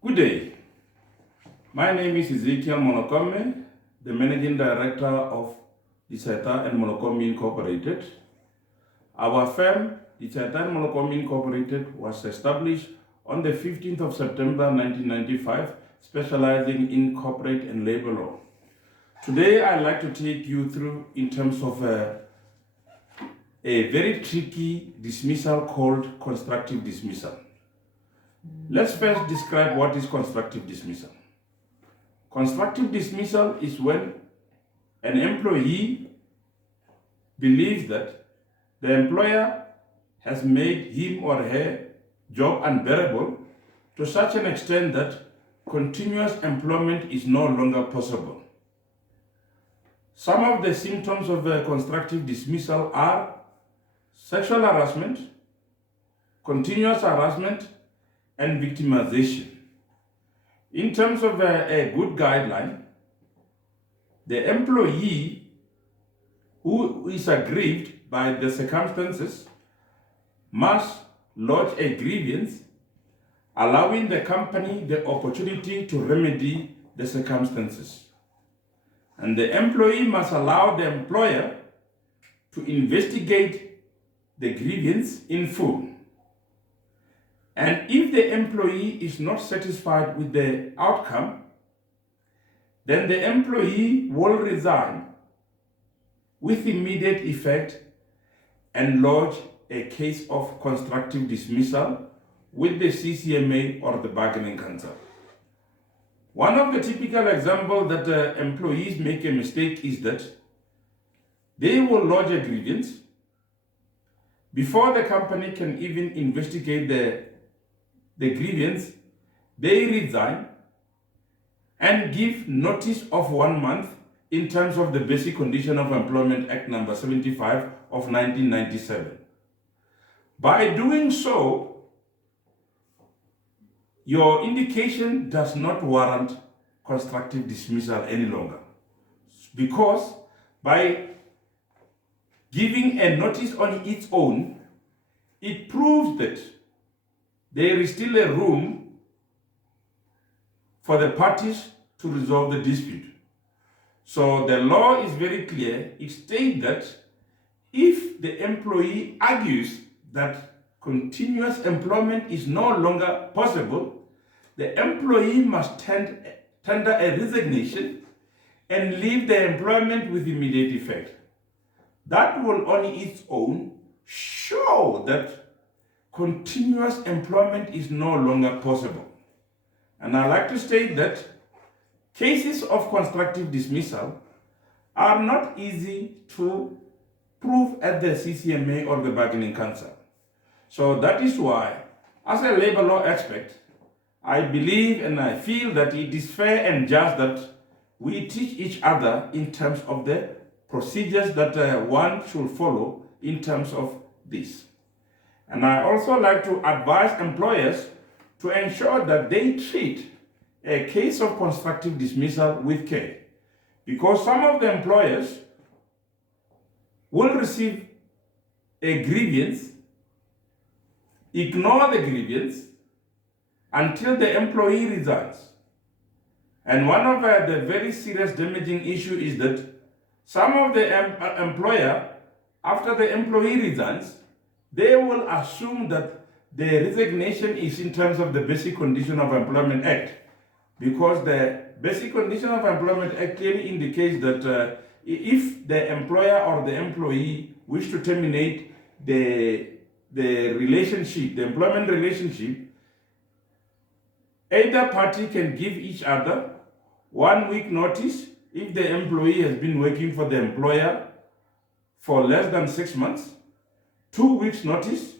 Good day. My name is Molokomme, the Managing Director of Ditshehla and Molokomme Incorporated. Our firm, Ditshehla and Molokomme Incorporated, was established on the 15th of September 1995, specializing in corporate and labor law. Today, I'd like to take you through in terms of a very tricky dismissal called constructive dismissal. Let's first describe what is constructive dismissal. Constructive dismissal is when an employee believes that the employer has made him or her job unbearable to such an extent that continuous employment is no longer possible. Some of the symptoms of constructive dismissal are sexual harassment, continuous harassment, and victimization. In terms of a good guideline, the employee who is aggrieved by the circumstances must lodge a grievance, allowing the company the opportunity to remedy the circumstances. And the employee must allow the employer to investigate the grievance in full. And if the employee is not satisfied with the outcome, then the employee will resign with immediate effect and lodge a case of constructive dismissal with the CCMA or the bargaining council. One of the typical examples that employees make a mistake is that they will lodge a grievance before the company can even investigate the grievance. They resign and give notice of 1 month in terms of the Basic Condition of Employment Act number 75 of 1997. By doing so, your indication does not warrant constructive dismissal any longer, because by giving a notice on its own, it proves that there is still a room for the parties to resolve the dispute. So the law is very clear. It states that if the employee argues that continuous employment is no longer possible, the employee must tender a resignation and leave the employment with immediate effect. That will on its own show that continuous employment is no longer possible. And I like to state that cases of constructive dismissal are not easy to prove at the CCMA or the bargaining council. So that is why, as a labor law expert, I believe and I feel that it is fair and just that we teach each other in terms of the procedures that one should follow in terms of this. And I also like to advise employers to ensure that they treat a case of constructive dismissal with care, because some of the employers will receive a grievance, ignore the grievance until the employee resigns. And one of the very serious damaging issue is that some of the employer, after the employee resigns, they will assume that the resignation is in terms of the Basic Condition of Employment Act, because the Basic Condition of Employment Act clearly indicates that if the employer or the employee wish to terminate the relationship, the employment relationship, either party can give each other 1 week notice if the employee has been working for the employer for less than 6 months, 2 weeks notice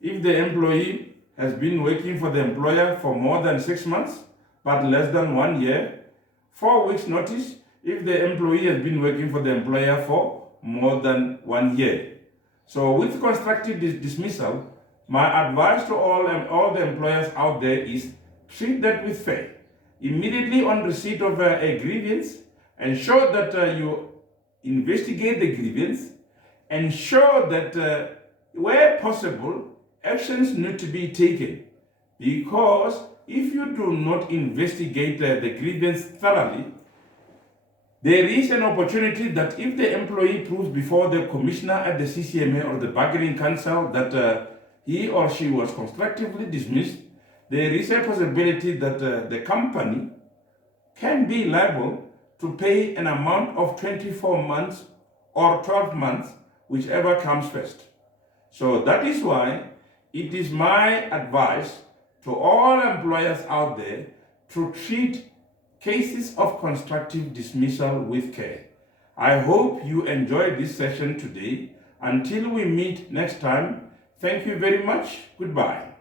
if the employee has been working for the employer for more than 6 months but less than 1 year, 4 weeks notice if the employee has been working for the employer for more than 1 year. So with constructive dismissal, my advice to all the employers out there is treat that with fair. Immediately on receipt of a grievance, ensure that you investigate the grievance, ensure that where possible, actions need to be taken, because if you do not investigate the grievance thoroughly, there is an opportunity that if the employee proves before the commissioner at the CCMA or the bargaining council that he or she was constructively dismissed, there is a possibility that the company can be liable to pay an amount of 24 months or 12 months, whichever comes first. So that is why it is my advice to all employers out there to treat cases of constructive dismissal with care. I hope you enjoyed this session today. Until we meet next time, thank you very much. Goodbye.